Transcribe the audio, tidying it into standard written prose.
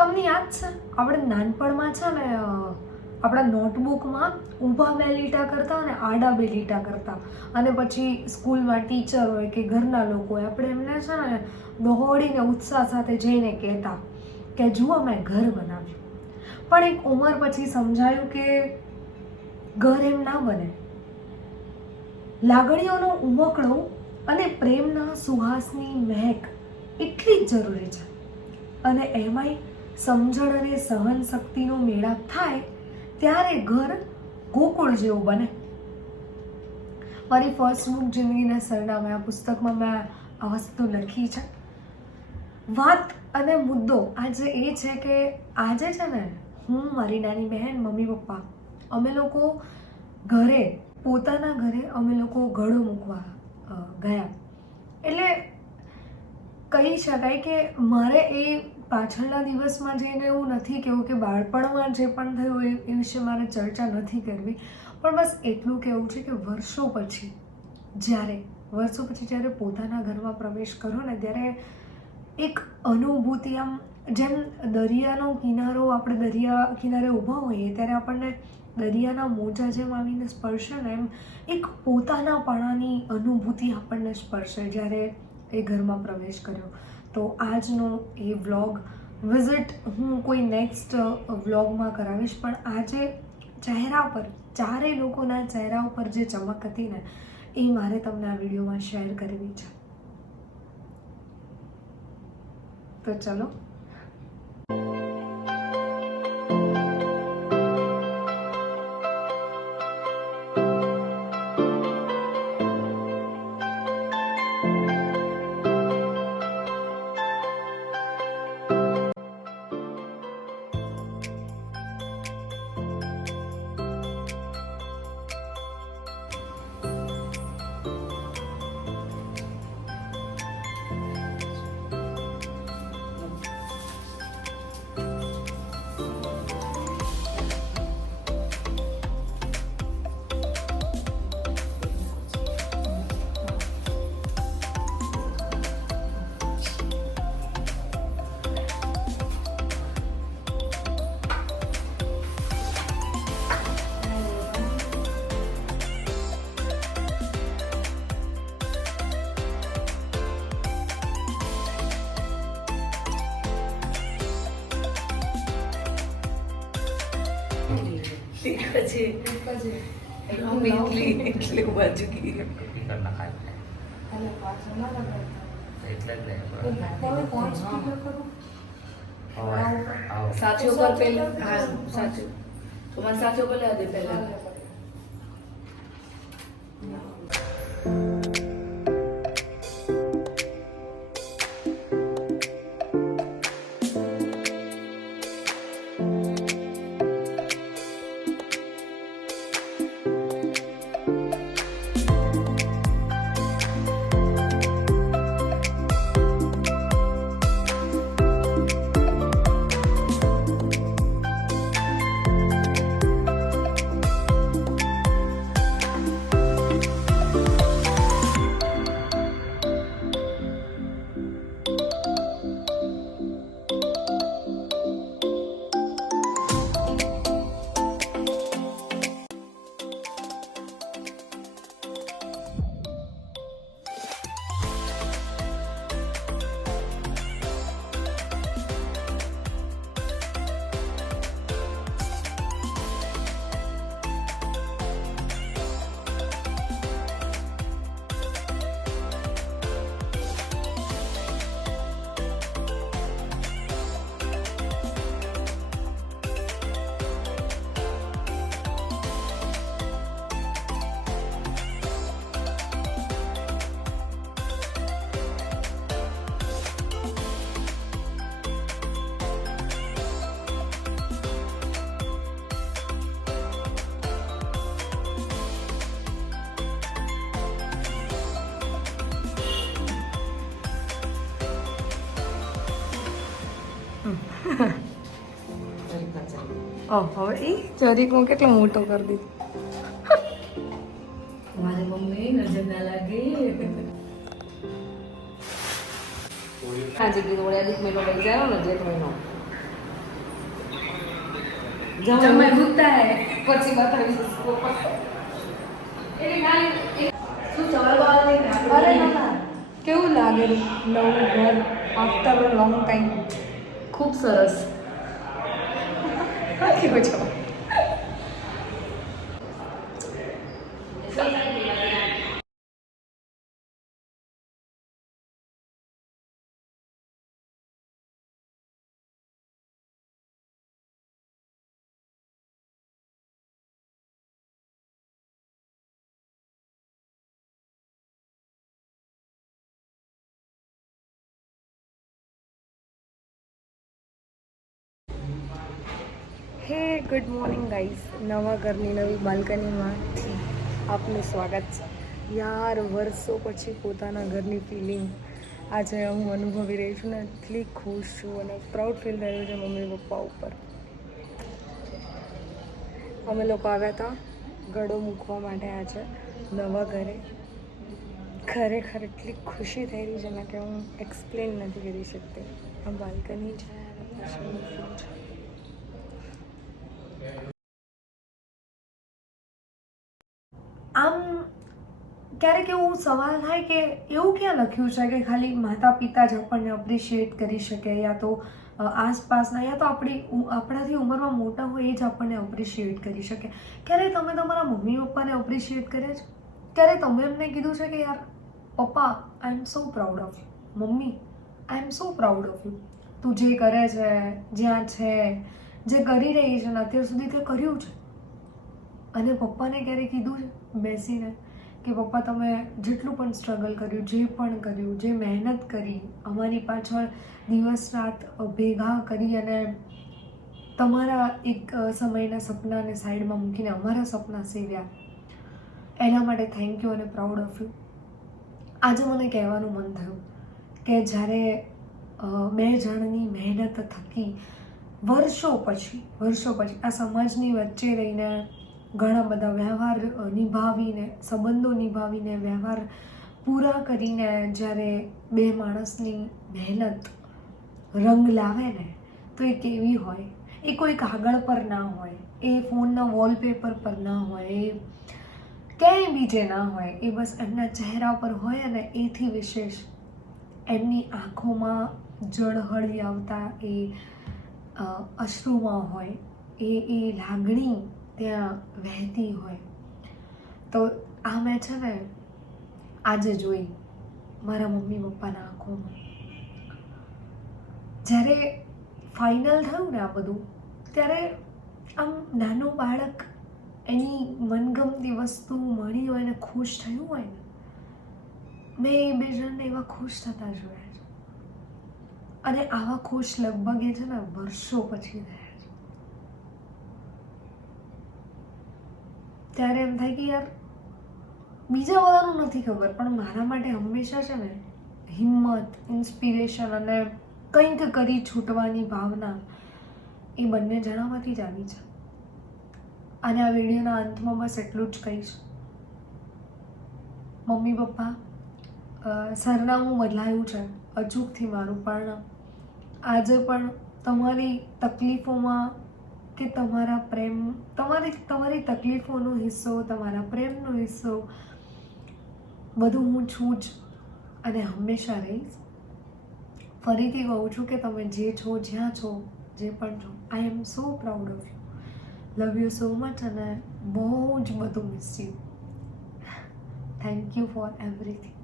તમને યાદ છે આપણે નાનપણમાં છે ને આપણા નોટબુકમાં ઊભા બે લીટા કરતા અને આડા બે લીટા કરતા, અને પછી સ્કૂલમાં ટીચર હોય કે ઘરના લોકો હોય આપણે એમને છે ને દોડીને ઉત્સાહ સાથે જઈને કહેતા કે જુઓ મેં ઘર બનાવ્યું. પણ એક ઉંમર પછી સમજાયું કે ઘર એમ ના બને. લાગણીઓનો ઉમકળો અને પ્રેમના સુહાસની મહેક એટલી જ જરૂરી છે. અને એમાંય સમજણ અને સહન શક્તિનો મેળાપ થાય ત્યારે ઘર ગોકુળ જેવું બને. મારી ફર્સ્ટ બુક જિંદગીના સરનામે આ પુસ્તકમાં મેં આ વસ્તુ લખી છે. વાત અને મુદ્દો આજે એ છે કે આજે છે ને હું, મારી નાની બહેન, મમ્મી પપ્પા અમે લોકો ઘરે, પોતાના ઘરે અમે લોકો ઘડો મૂકવા ગયા. એટલે કહી શકાય કે મારે એ પાછળના દિવસમાં જઈને એવું નથી કહેવું કે બાળપણમાં જે પણ થયું એ વિશે મારે ચર્ચા નથી કરવી, પણ બસ એટલું કહેવું છે કે વર્ષો પછી જ્યારે પોતાના ઘરમાં પ્રવેશ કરો ને ત્યારે એક અનુભૂતિ, આમ જેમ દરિયાનો કિનારો, આપણે દરિયા કિનારે ઊભા હોઈએ ત્યારે આપણને દરિયાના મોજા જેમ આવીને સ્પર્શે ને, એમ એક પોતાનાપણાની અનુભૂતિ આપણને સ્પર્શે જ્યારે એ ઘરમાં પ્રવેશ કર્યો. તો આજનો એ વ્લોગ વિઝિટ હું કોઈ નેક્સ્ટ વ્લોગમાં કરાવીશ, પણ આજે ચહેરા પર, ચારેય લોકોના ચહેરા ઉપર જે ચમક હતી ને એ મારે તમને આ વિડીયોમાં શેર કરવી છે. તો ચલો. એટલે બાજુ ગઈ સાથીઓ પર પહેલા, હા સાથીઓ તો મને સાથીઓ પર લે દે પહેલા. હવે એ જરીક હું કેટલો મોટો કરી દીધો. મારી મમ્મી નજર ના લાગે. આજે કીધું ઓળ્યા દીક મહિનો લઈ જાઓ ને, જેઠ મહિનો જમાઈ ભૂતતા હે પછી બતાવીશ શું સવાલ બવાલ નહીં ને આપણે અરે ના કેવું લાગે નવું ઘર આફ્ટર અ લોંગ ટાઈમ? ખૂબ સરસ કેવું છો? હે ગુડ મોર્નિંગ ગાઈઝ, નવા ઘરની નવી બાલ્કનીમાંથી આપનું સ્વાગત છે. યાર વર્ષો પછી પોતાના ઘરની ફિલિંગ આજે હું અનુભવી રહી છું ને, એટલી ખુશ છું અને પ્રાઉડ ફીલ થઈ રહ્યું છે મમ્મી પપ્પા ઉપર. અમે લોકો આવ્યા હતા ગળો મૂકવા માટે આજે નવા ઘરે. ખરેખર એટલી ખુશી થઈ રહી છે ને કે હું એક્સપ્લેન નથી કરી શકતી. આ બાલ્કની છે અને પાછળનું view છે. આમ ક્યારેક એવું સવાલ થાય કે એવું ક્યાં લખ્યું છે કે ખાલી માતા પિતા જ આપણને અપ્રિશિએટ કરી શકે, યા તો આસપાસના, યા તો આપણાથી ઉંમરમાં મોટા હોય એ જ આપણને અપ્રિશિએટ કરી શકે. ક્યારે તમે તમારા મમ્મી પપ્પાને અપ્રિશિએટ કર્યા છે? ક્યારે તમે એમને કીધું છે કે યાર પપ્પા I am so proud of you, મમ્મી I am so proud of you, તું જે કરે છે, જ્યાં છે, જે કરી રહી છે ને અત્યાર સુધી તે કર્યું છે? અને પપ્પાને ક્યારે કીધું છે બેસીને કે પપ્પા તમે જેટલું પણ સ્ટ્રગલ કર્યું, જે પણ કર્યું, જે મહેનત કરી, અમારી પાછળ દિવસ રાત ભેગા કરી અને તમારા એક સમયના સપનાને સાઈડમાં મૂકીને અમારા સપના સેવ્યા, એના માટે થેન્ક યુ અને પ્રાઉડ ઓફ યુ. આજે મને કહેવાનું મન થયું કે જ્યારે બે જણની મહેનત થકી વર્ષો પછી આ સમાજની વચ્ચે રહીને ઘણા બધા વ્યવહાર નિભાવીને, સંબંધો નિભાવીને, વ્યવહાર પૂરા કરીને જ્યારે બે માણસની મહેનત રંગ લાવે ને તો એ કેવી હોય. એ કોઈ કાગળ પર ના હોય, એ ફોનના વોલપેપર પર ના હોય, એ ક્યાંય બીજે ના હોય, એ બસ એમના ચહેરા પર હોય અને એથી વિશેષ એમની આંખોમાં ઝળહળી આવતા એ અશ્રુમાં હોય, એ લાગણી ત્યાં વહેતી હોય. તો આ મેં છે ને આજે જોઈ મારા મમ્મી પપ્પાના આંખોમાં. જ્યારે ફાઇનલ થયું ને આ બધું, ત્યારે આમ નાનું બાળક એની મનગમતી વસ્તુ મળી હોય ને ખુશ થયું હોય ને, મેં એ બે જણને એવા ખુશ થતા જોયા છે. અને આવા ખુશ લગભગ એ છે ને વર્ષો પછી થયા છે. ત્યારે એમ થાય કે યાર બીજા બધાનું નથી ખબર, પણ મારા માટે હંમેશા છે ને હિંમત, ઇન્સ્પિરેશન અને કંઈક કરી છૂટવાની ભાવના એ બંને જણામાંથી જ આવી છે. અને આ વિડીયોના અંતમાં બસ એટલું જ કહીશ, મમ્મી પપ્પા સરનામું બદલાયું છે અચૂકથી મારું, પણ આજે પણ તમારી તકલીફોમાં કે તમારા પ્રેમ, તમારી તકલીફોનો હિસ્સો, તમારા પ્રેમનો હિસ્સો બધું હું છું જ અને હંમેશા રહીશ. ફરીથી કહું છું કે તમે જે છો, જ્યાં છો, જે પણ છો, I am so proud of you, love you so much અને બહુ જ બધું miss you. Thank you for everything.